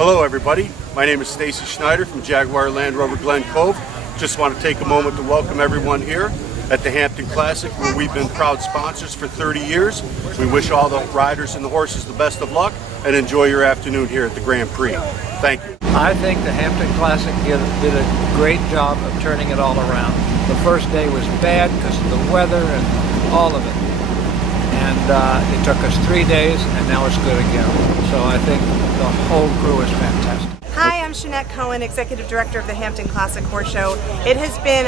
Hello everybody, my name is Stacy Schneider from Jaguar Land Rover Glen Cove. Just want to take a moment to welcome everyone here at the Hampton Classic, where we've been proud sponsors for 30 years. We wish all the riders and the horses the best of luck and enjoy your afternoon here at the Grand Prix. Thank you. I think the Hampton Classic did a great job of turning it all around. The first day was bad because of the weather and all of it. And it took us 3 days, and now it's good again. So I think the whole crew is fantastic. Hi, I'm Jeanette Cohen, Executive Director of the Hampton Classic Horse Show. It has been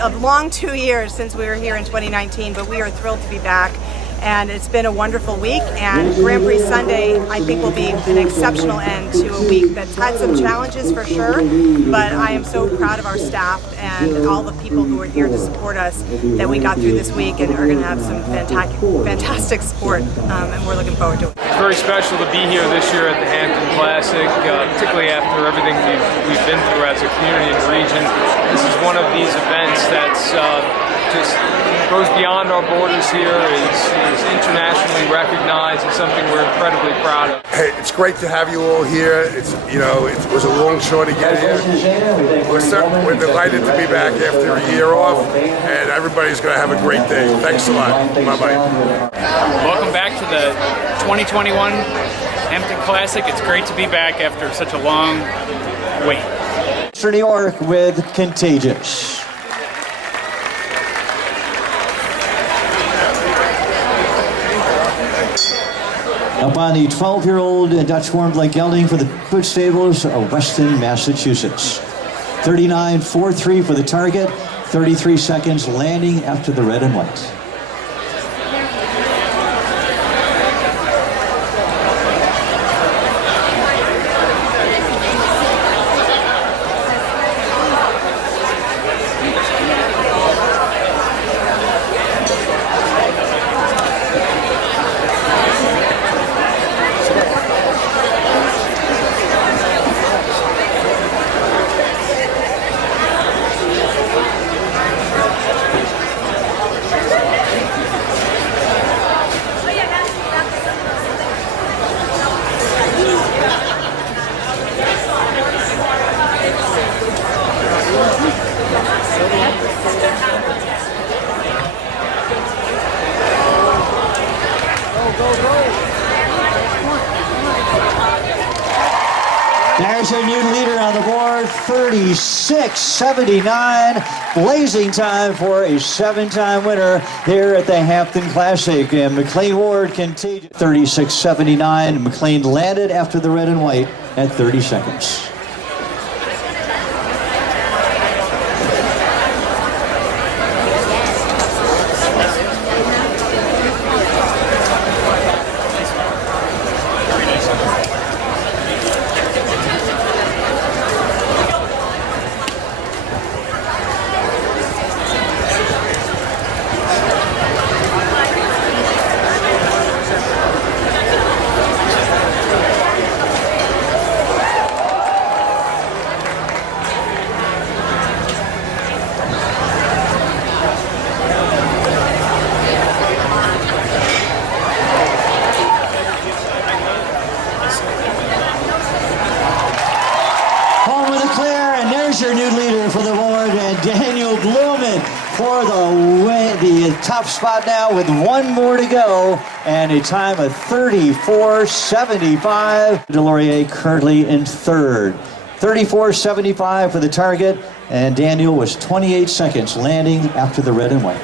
a long 2 years since we were here in 2019, but we are thrilled to be back. And it's been a wonderful week, and Grand Prix Sunday I think will be an exceptional end to a week that's had some challenges for sure, but I am so proud of our staff and all the people who are here to support us that we got through this week and are going to have some fantastic sport, and we're looking forward to it. It's very special to be here this year at the Hampton Classic, particularly after everything we've been through as a community and region. This is one of these events that's just goes beyond our borders here, is internationally recognized, and something we're incredibly proud of. Hey, it's great to have you all here. It's, you know, it was a long show to get here. We're delighted to be back after a year off, and everybody's going to have a great day. Thanks a lot. Bye-bye. Welcome back to the 2021 Hampton Classic. It's great to be back after such a long wait. For New York with Contagious. Up on the 12-year-old Dutch warm blood gelding for the Foot Stables of Weston, Massachusetts. 39.43 for the target, 33 seconds landing after the red and white. There's your new leader on the board, 36.79, blazing time for a 7-time winner here at the Hampton Classic. And McLain Ward Contagious, 36.79. McLain landed after the red and white at 30 seconds. Your new leader for the board, and Daniel Bluman for the top spot now with one more to go, and a time of 34.75. Delorier currently in third. 34.75 for the target, and Daniel was 28 seconds landing after the red and white.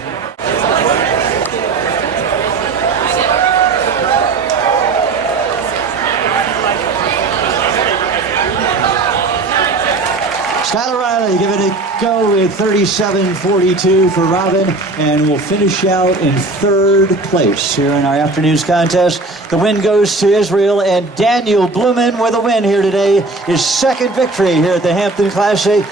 Skylar Riley giving it a go with 37.42 for Robin, and we'll finish out in third place here in our afternoon's contest. The win goes to Israel, and Daniel Bluman with a win here today, his second victory here at the Hampton Classic.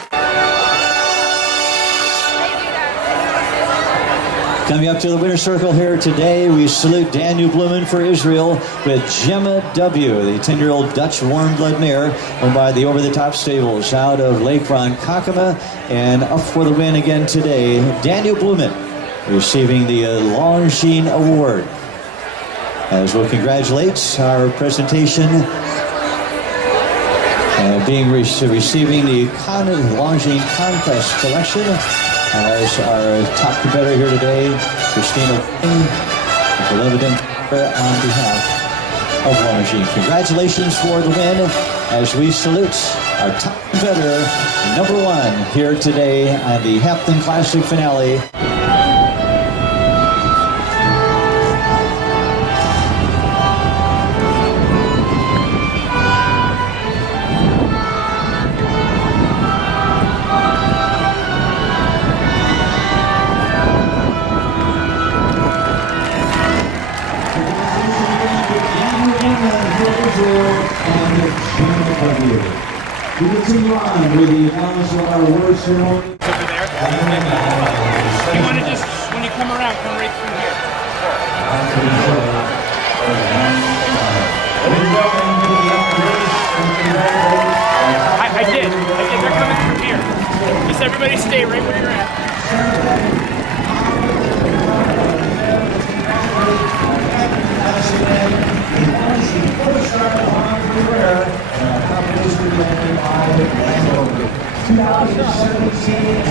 Coming up to the winner's circle here today, we salute Daniel Bluman for Israel with Gemma W., the 10-year-old Dutch warm blood mare owned by the over-the-top stables out of Lake Ronkonkoma. And up for the win again today, Daniel Bluman, receiving the Longines Award. As we'll congratulate our presentation Receiving the Longines Conquest Collection as our top competitor here today, Christina beloved on behalf of Longines. Congratulations for the win as we salute our top competitor, #1 here today on the Hampton Classic finale. We continue on with the announcement of our award ceremony. Over there. You want to just, when you come around, come right through here. I did. They're coming through here. Just everybody stay right where you're at. Competition presented by Land Rover. 2017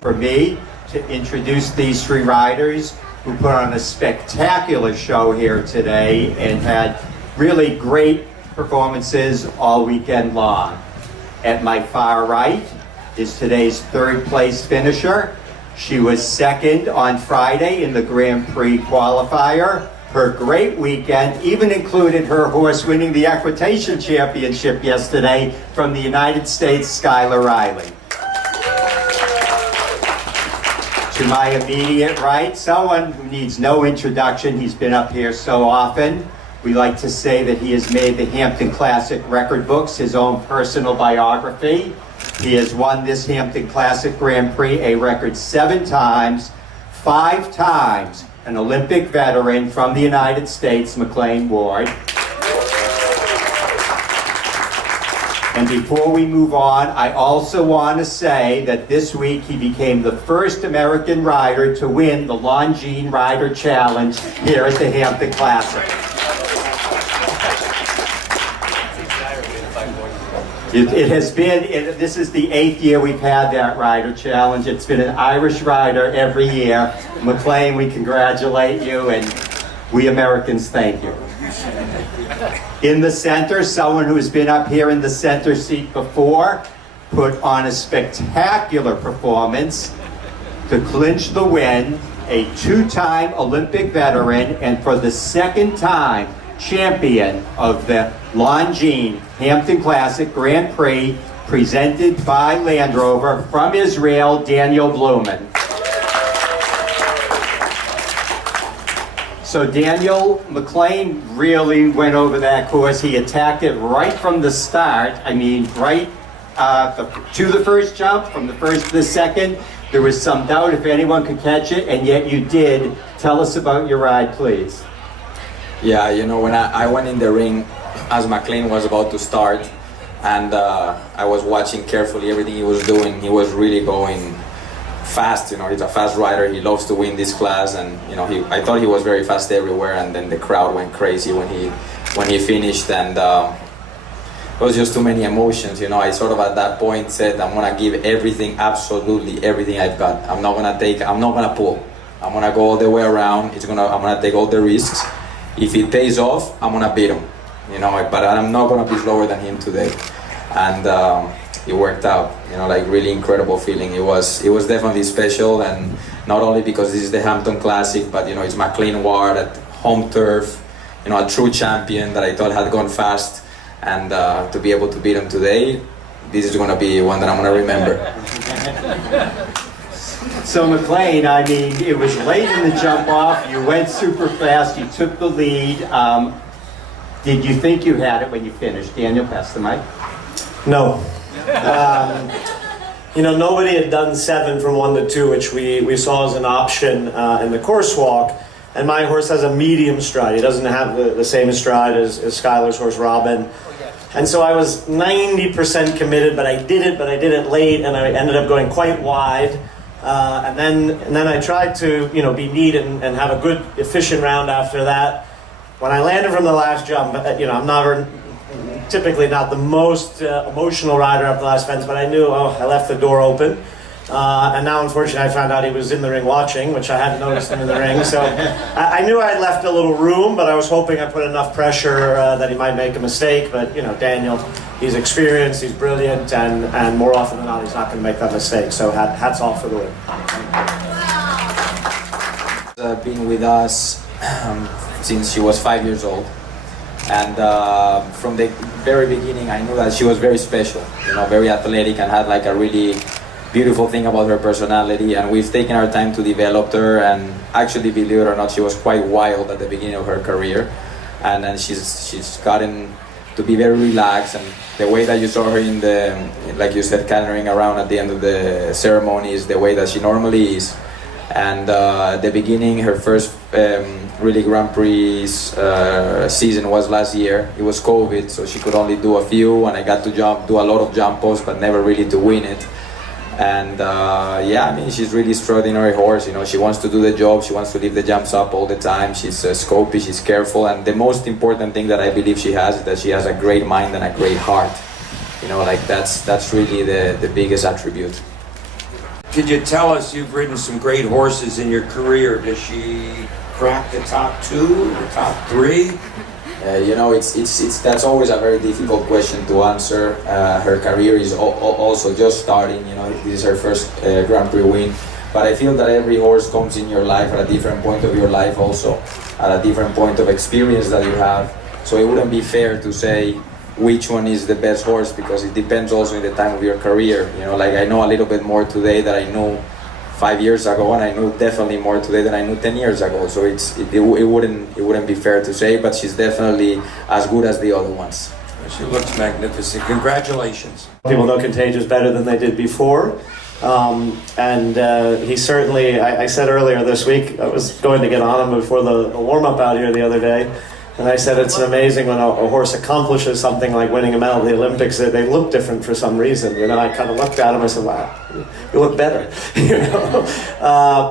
for me to introduce these 3 riders who put on a spectacular show here today and had really great performances all weekend long. At my far right is today's 3rd place finisher. She was 2nd on Friday in the Grand Prix qualifier. Her great weekend even included her horse winning the Equitation Championship yesterday from the United States, Skylar Riley. To my immediate right, someone who needs no introduction. He's been up here so often. We like to say that he has made the Hampton Classic record books his own personal biography. He has won this Hampton Classic Grand Prix a record 7 times, 5 times an Olympic veteran from the United States, McLain Ward. And before we move on, I also want to say that this week he became the first American rider to win the Longines Rider Challenge here at the Hampton Classic. It has been, this is the 8th year we've had that Rider Challenge. It's been an Irish rider every year. McLain, we congratulate you, and we Americans thank you. In the center, someone who has been up here in the center seat before, put on a spectacular performance to clinch the win, a 2-time Olympic veteran, and for the 2nd time, champion of the Longines Hampton Classic Grand Prix, presented by Land Rover from Israel, Daniel Bluman. So Daniel McLain really went over that course. He attacked it right from the start. I mean, right to the first jump, from the first to the second. There was some doubt if anyone could catch it, and yet you did. Tell us about your ride, please. Yeah, you know, when I went in the ring as McLain was about to start, and I was watching carefully everything he was doing. He was really going fast, you know, he's a fast rider. He loves to win this class, and you know, I thought he was very fast everywhere, and then the crowd went crazy when he finished, and it was just too many emotions, you know. I sort of at that point said, I'm gonna give everything, absolutely everything I've got. I'm not gonna pull. I'm gonna go all the way around. I'm gonna take all the risks. If it pays off, I'm gonna beat him, you know, but I'm not gonna be slower than him today. And it worked out, you know, like really incredible feeling. It was definitely special, and not only because this is the Hampton Classic, but you know, it's McLain Ward at home turf, you know, a true champion that I thought had gone fast, and to be able to beat him today, this is gonna be one that I'm gonna remember. So McLain, I mean, it was late in the jump off. You went super fast. You took the lead. Did you think you had it when you finished? Daniel, pass the mic. No. You know, nobody had done 7 from 1 to 2, which we saw as an option in the course walk. And my horse has a medium stride. He doesn't have the same stride as Skylar's horse, Robin. And so I was 90% committed, but I did it late, and I ended up going quite wide. And then I tried to, you know, be neat and have a good, efficient round after that. When I landed from the last jump, you know, I'm typically not the most emotional rider up the last fence, but I knew, I left the door open. And now, unfortunately, I found out he was in the ring watching, which I hadn't noticed him in the ring. So I knew I had left a little room, but I was hoping I put enough pressure that he might make a mistake. But, you know, Daniel, he's experienced, he's brilliant, and more often than not, he's not going to make that mistake. So hats off for the win. Been with us since she was 5 years old. And from the very beginning, I knew that she was very special, you know, very athletic, and had like a really beautiful thing about her personality. And we've taken our time to develop her, and actually, believe it or not, she was quite wild at the beginning of her career. And then she's gotten to be very relaxed, and the way that you saw her in the, like you said, cantering around at the end of the ceremony is the way that she normally is. And at the beginning, her first really Grand Prix season was last year. It was COVID, so she could only do a few, and I got to do a lot of jump posts, but never really to win it. And yeah, I mean, she's really extraordinary horse. You know, she wants to do the job. She wants to leave the jumps up all the time. She's scopy, she's careful, and the most important thing that I believe she has is that she has a great mind and a great heart. You know, like that's really the biggest attribute. Could you tell us, you've ridden some great horses in your career. Does she crack the top 2 or top 3? You know, that's always a very difficult question to answer. Her career is also just starting. You know, this is her first Grand Prix win. But I feel that every horse comes in your life at a different point of your life, also at a different point of experience that you have. So it wouldn't be fair to say which one is the best horse, because it depends also in the time of your career. You know, like I know a little bit more today than I knew 5 years ago, and I know definitely more today than I knew 10 years ago. So it wouldn't be fair to say, but she's definitely as good as the other ones. She looks magnificent. Congratulations. People know Contagious better than they did before. He certainly, I said earlier this week, I was going to get on him before the warm-up out here the other day. And I said it's amazing when a horse accomplishes something like winning a medal at the Olympics, that they look different for some reason. You know, I kind of looked at him, I said, wow, you look better. You know?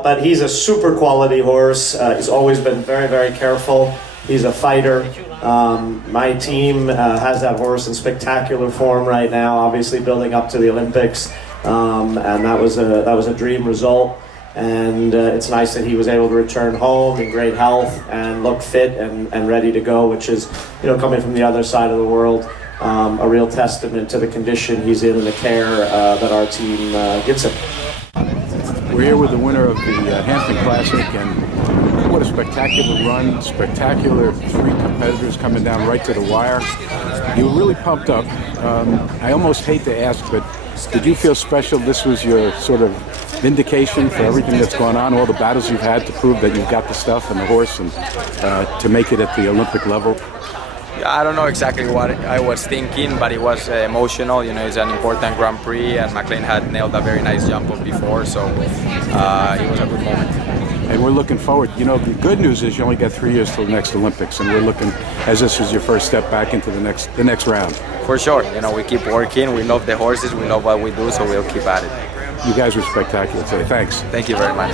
But he's a super quality horse. He's always been very, very careful. He's a fighter. My team has that horse in spectacular form right now, obviously building up to the Olympics. And that was a dream result. And it's nice that he was able to return home in great health and look fit and ready to go, which is, you know, coming from the other side of the world, a real testament to the condition he's in and the care that our team gives him. We're here with the winner of the Hampton Classic, and what a spectacular run, spectacular 3 competitors coming down right to the wire. You were really pumped up. I almost hate to ask, but did you feel special? This was your sort of vindication for everything that's gone on, all the battles you've had to prove that you've got the stuff and the horse, and to make it at the Olympic level? I don't know exactly what I was thinking, but it was emotional. You know, it's an important Grand Prix, and McLain had nailed a very nice jump up before, so it was a good moment. And we're looking forward. You know, the good news is you only got 3 years till the next Olympics, and we're looking, as this was your first step back into the next round. For sure. You know, we keep working. We love the horses. We love what we do, so we'll keep at it. You guys were spectacular today. Thanks. Thank you very much.